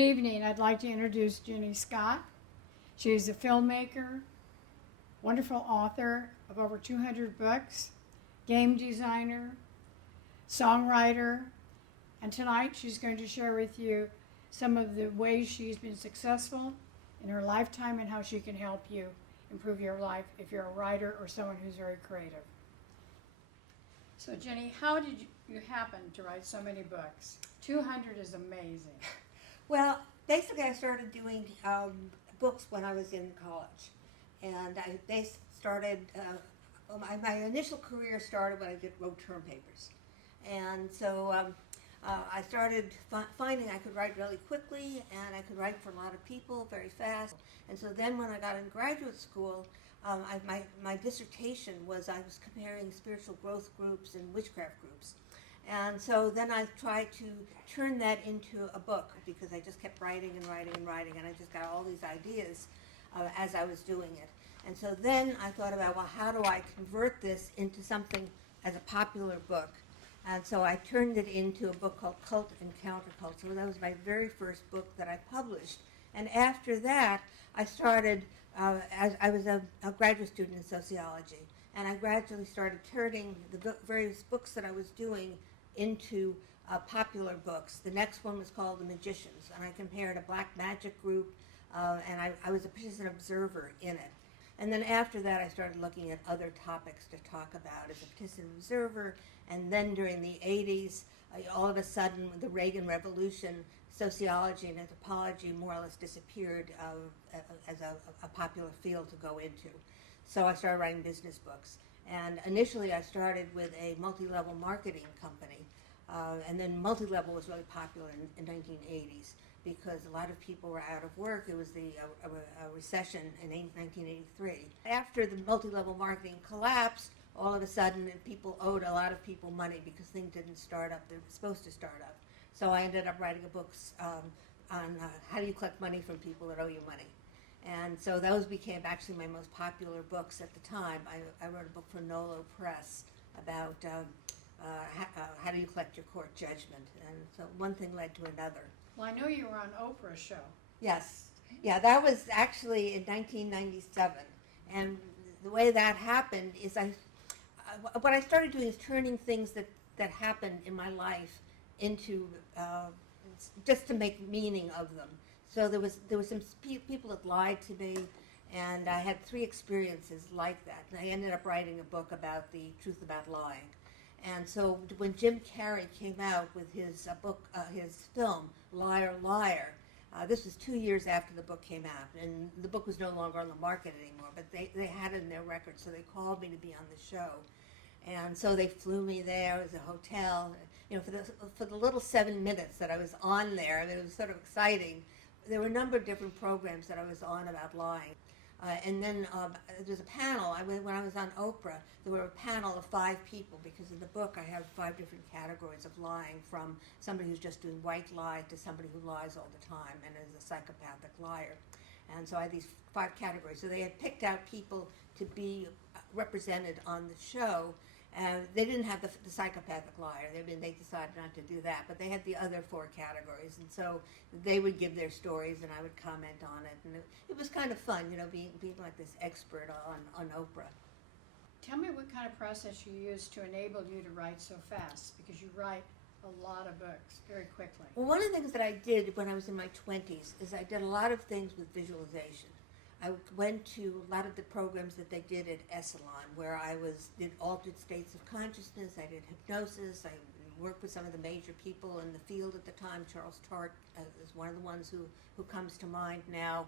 evening. I'd like to introduce Jenny Scott. She's a filmmaker, wonderful author of over 200 books, game designer, songwriter, and tonight she's going to share with you some of the ways she's been successful in her lifetime and how she can help you improve your life if you're a writer or someone who's very creative. So Jenny, how did you happen to write so many books? 200 is amazing. Well, basically I started doing books when I was in college. And my initial career started when I wrote term papers. And so I started finding I could write really quickly and I could write for a lot of people very fast. And so then when I got in graduate school, my dissertation was I was comparing spiritual growth groups and witchcraft groups. And so then I tried to turn that into a book because I just kept writing and writing and writing, and I just got all these ideas as I was doing it. And so then I thought about, well, how do I convert this into something as a popular book? And so I turned it into a book called Cult and Countercult. So that was my very first book that I published. And after that, I started, as I was a graduate student in sociology, and I gradually started turning the various books that I was doing into popular books. The next one was called The Magicians, and I compared a black magic group, and I was just an observer in it. And then after that, I started looking at other topics to talk about as a participant observer. And then during the 80s, all of a sudden, with the Reagan Revolution, sociology and anthropology more or less disappeared as a popular field to go into. So I started writing business books. And initially, I started with a multi-level marketing company. And then multi-level was really popular in 1980s. Because a lot of people were out of work. It was the recession in 1983. After the multi-level marketing collapsed, all of a sudden people owed a lot of people money because things didn't start up. They were supposed to start up. So I ended up writing books on how do you collect money from people that owe you money. And so those became actually my most popular books at the time. I wrote a book for Nolo Press about how do you collect your court judgment. And so one thing led to another. Well, I know you were on Oprah's show. Yes. Yeah, that was actually in 1997. And the way that happened is what I started doing is turning things that happened in my life into, just to make meaning of them. So there was some people that lied to me, and I had 3 experiences like that. And I ended up writing a book about the truth about lying. And so when Jim Carrey came out with his book, his film, Liar, Liar, this was 2 years after the book came out, and the book was no longer on the market anymore, but they had it in their records, so they called me to be on the show. And so they flew me there. It was a hotel. You know, for the little 7 minutes that I was on there, it was sort of exciting. There were a number of different programs that I was on about lying. And then there's a panel. When I was on Oprah, there were a panel of 5 people because in the book I have 5 different categories of lying, from somebody who's just doing white lie to somebody who lies all the time and is a psychopathic liar. And so I had these 5 categories. So they had picked out people to be represented on the show. They didn't have the psychopathic liar. They decided not to do that. But they had the other 4 categories. And so they would give their stories and I would comment on it. And it was kind of fun, you know, being like this expert on Oprah. Tell me what kind of process you use to enable you to write so fast, because you write a lot of books very quickly. Well, one of the things that I did when I was in my 20s is I did a lot of things with visualization. I went to a lot of the programs that they did at Esalen, where I did altered states of consciousness, I did hypnosis, I worked with some of the major people in the field at the time. Charles Tart is one of the ones who comes to mind now.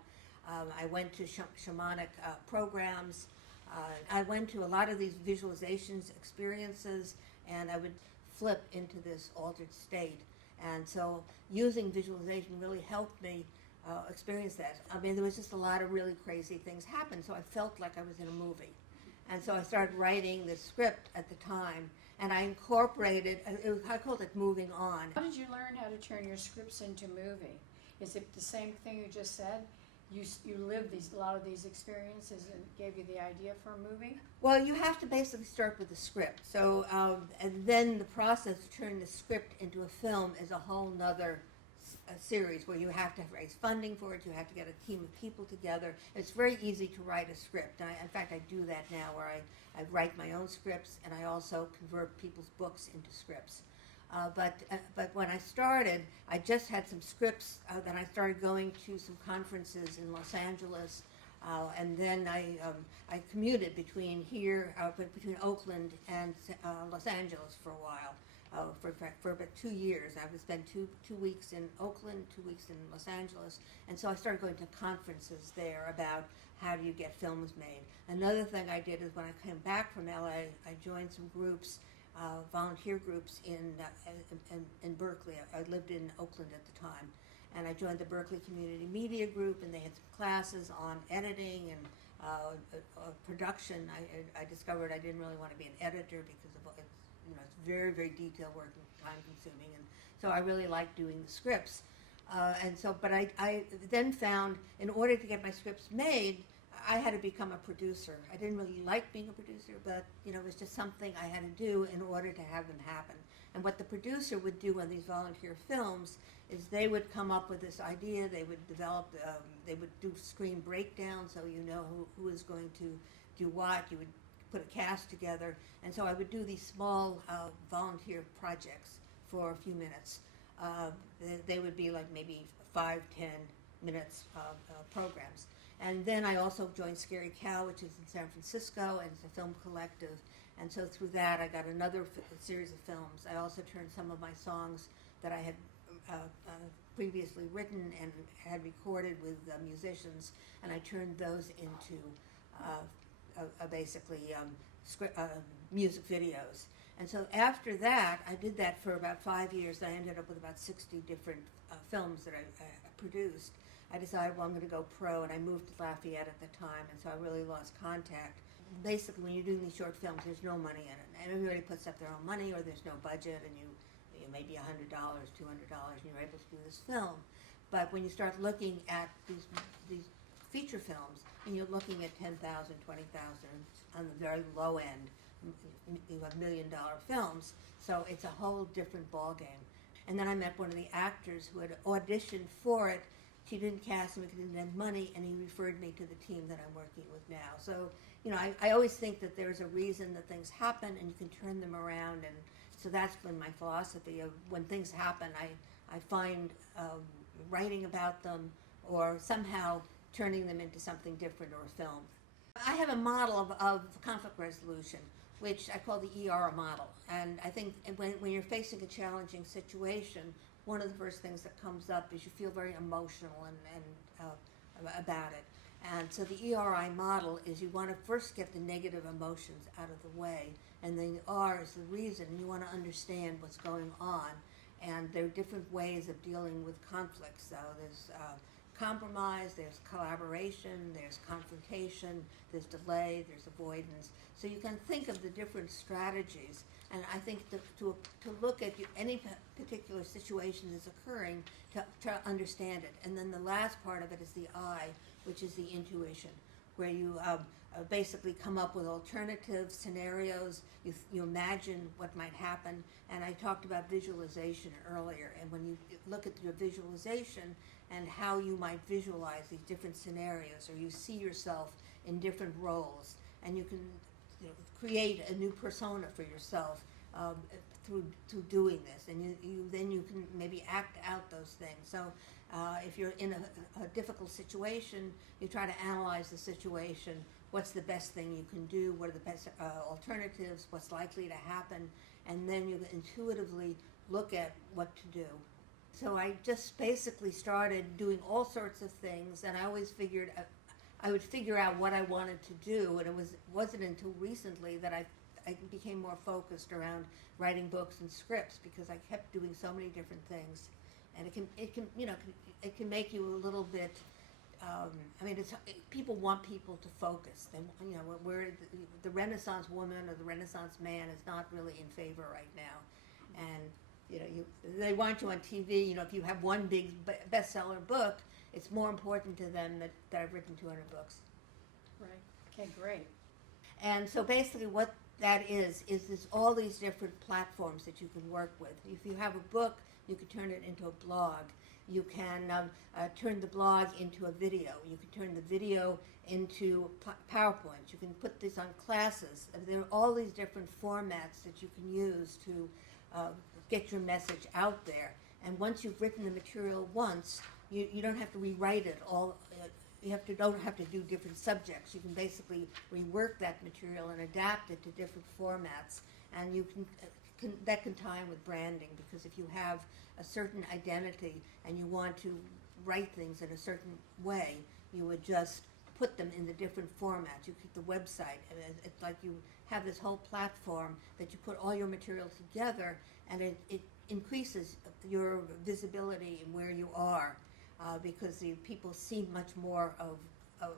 I went to shamanic programs. I went to a lot of these visualizations, experiences, and I would flip into this altered state. And so using visualization really helped me experience that. I mean, there was just a lot of really crazy things happen, so I felt like I was in a movie. And so I started writing the script at the time, and I incorporated, I called it Moving On. How did you learn how to turn your scripts into movie? Is it the same thing you just said? You lived a lot of these experiences and gave you the idea for a movie? Well, you have to basically start with the script. So, and then the process of turning the script into a film is a whole nother a series where you have to raise funding for it. You have to get a team of people together. It's very easy to write a script. In fact, I do that now, where I write my own scripts, and I also convert people's books into scripts. But when I started, I just had some scripts. Then I started going to some conferences in Los Angeles, and then I commuted between Oakland and Los Angeles for a while. For about 2 years. I would spend two weeks in Oakland, 2 weeks in Los Angeles, and so I started going to conferences there about how do you get films made. Another thing I did is when I came back from LA, I joined some groups, volunteer groups in Berkeley. I lived in Oakland at the time, and I joined the Berkeley Community Media Group, and they had some classes on editing and production. I discovered I didn't really want to be an editor because of it's very, very detailed work and time consuming, and so I really liked doing the scripts. But I then found, in order to get my scripts made, I had to become a producer. I didn't really like being a producer, but it was just something I had to do in order to have them happen. And what the producer would do on these volunteer films is they would come up with this idea. They would develop. They would do screen breakdown, so you know who is going to do what. You would put a cast together, and so I would do these small volunteer projects for a few minutes. They would be like maybe 5-10 minutes programs. And then I also joined Scary Cow, which is in San Francisco, and it's a film collective. And so through that, I got another series of films. I also turned some of my songs that I had previously written and had recorded with musicians, and I turned those into music videos. And so after that, I did that for about 5 years. I ended up with about 60 different films that I produced. I decided, well, I'm going to go pro, and I moved to Lafayette at the time, and so I really lost contact. Basically, when you're doing these short films, there's no money in it. And everybody puts up their own money, or there's no budget, and you maybe $100, $200, and you're able to do this film. But when you start looking at these feature films, and you're looking at 10,000, 20,000 on the very low end, you have $1 million films, so it's a whole different ballgame. And then I met one of the actors who had auditioned for it. She didn't cast him, he didn't have money, and he referred me to the team that I'm working with now. So, I always think that there's a reason that things happen, and you can turn them around, and so that's been my philosophy of when things happen, I find writing about them or somehow turning them into something different or a film. I have a model of conflict resolution, which I call the ER model. And I think when you're facing a challenging situation, one of the first things that comes up is you feel very emotional about it. And so the ERI model is you want to first get the negative emotions out of the way, and then R is the reason. You want to understand what's going on. And there are different ways of dealing with conflicts. So there's compromise, there's collaboration, there's confrontation, there's delay, there's avoidance. So you can think of the different strategies, and I think to look at any particular situation that's occurring to understand it. And then the last part of it is the I, which is the intuition, where you basically come up with alternative scenarios. You imagine what might happen, and I talked about visualization earlier. And when you look at your visualization and how you might visualize these different scenarios, or you see yourself in different roles, and you can create a new persona for yourself through doing this, and then you can maybe act out those things. So if you're in a difficult situation, you try to analyze the situation. What's the best thing you can do? What are the best alternatives? What's likely to happen? And then you intuitively look at what to do. So I just basically started doing all sorts of things, and I always figured I would figure out what I wanted to do, and it wasn't until recently that I became more focused around writing books and scripts, because I kept doing so many different things, and it can make you a little bit. People want people to focus. Where the Renaissance woman or the Renaissance man is not really in favor right now, and they want you on TV. If you have one big bestseller book, it's more important to them that I've written 200 books. Right. Okay, great. And so basically what that is there's all these different platforms that you can work with. If you have a book, you could turn it into a blog. You can turn the blog into a video. You can turn the video into PowerPoint. You can put this on classes. There are all these different formats that you can use to get your message out there. And once you've written the material once, you don't have to rewrite it all. Don't have to do different subjects. You can basically rework that material and adapt it to different formats. And you that can tie in with branding, because if you have a certain identity and you want to write things in a certain way, you would just put them in the different formats. You keep the website, and it's like you have this whole platform that you put all your material together, and it increases your visibility and where you are, because the people see much more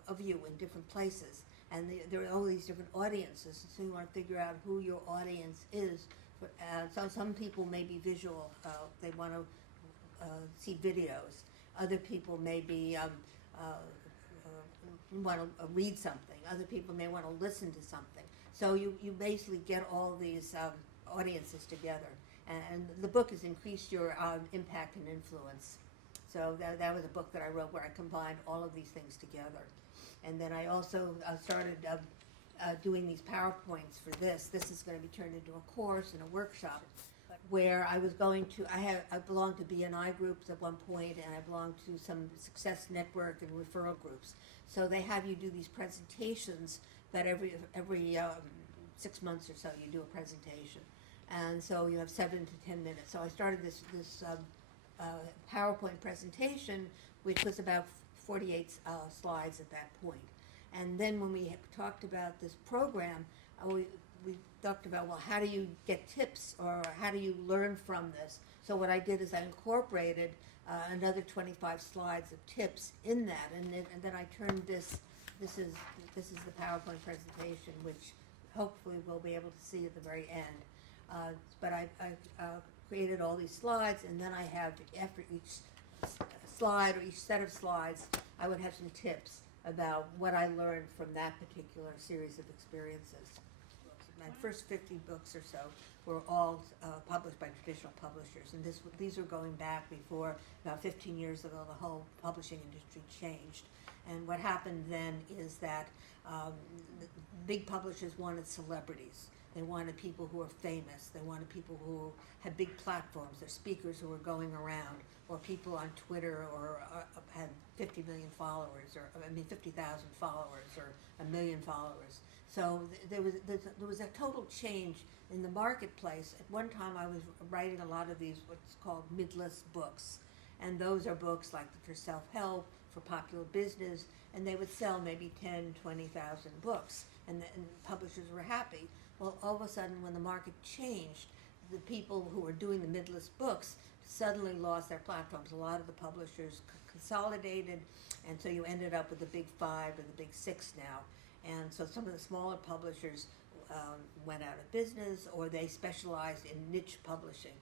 of you in different places. And there are all these different audiences, so you want to figure out who your audience is. So some people may be visual, they want to see videos. Other people may be want to read something. Other people may want to listen to something. So you basically get all these audiences together. And the book has increased your impact and influence. So that was a book that I wrote where I combined all of these things together. And then I also started doing these PowerPoints for this. This is going to be turned into a course and a workshop where I was going to, I belonged to BNI groups at one point, and I belonged to some success network and referral groups. So they have you do these presentations that every 6 months or so you do a presentation. And so you have 7 to 10 minutes. So I started this PowerPoint presentation, which was about 48 slides at that point. And then when we talked about this program, we talked about, well, how do you get tips, or how do you learn from this? So what I did is I incorporated another 25 slides of tips in that, and then I turned this is the PowerPoint presentation, which hopefully we'll be able to see at the very end. But I created all these slides, and then I have, after each slide or each set of slides, I would have some tips about what I learned from that particular series of experiences. My first 50 books or so were all published by traditional publishers, and these are going back before, about 15 years ago, the whole publishing industry changed. And what happened then is that the big publishers wanted celebrities. They wanted people who were famous. They wanted people who had big platforms. They're speakers who were going around, or people on Twitter, or had 50 million followers, or 50,000 followers, or 1 million followers. So there was a total change in the marketplace. At one time, I was writing a lot of these what's called mid-list books, and those are books like for self-help, for popular business, and they would sell maybe 10, 20,000 books, and publishers were happy. Well, all of a sudden, when the market changed, the people who were doing the mid-list books suddenly lost their platforms. A lot of the publishers consolidated, and so you ended up with the big 5 or the big 6 now. And so some of the smaller publishers went out of business, or they specialized in niche publishing.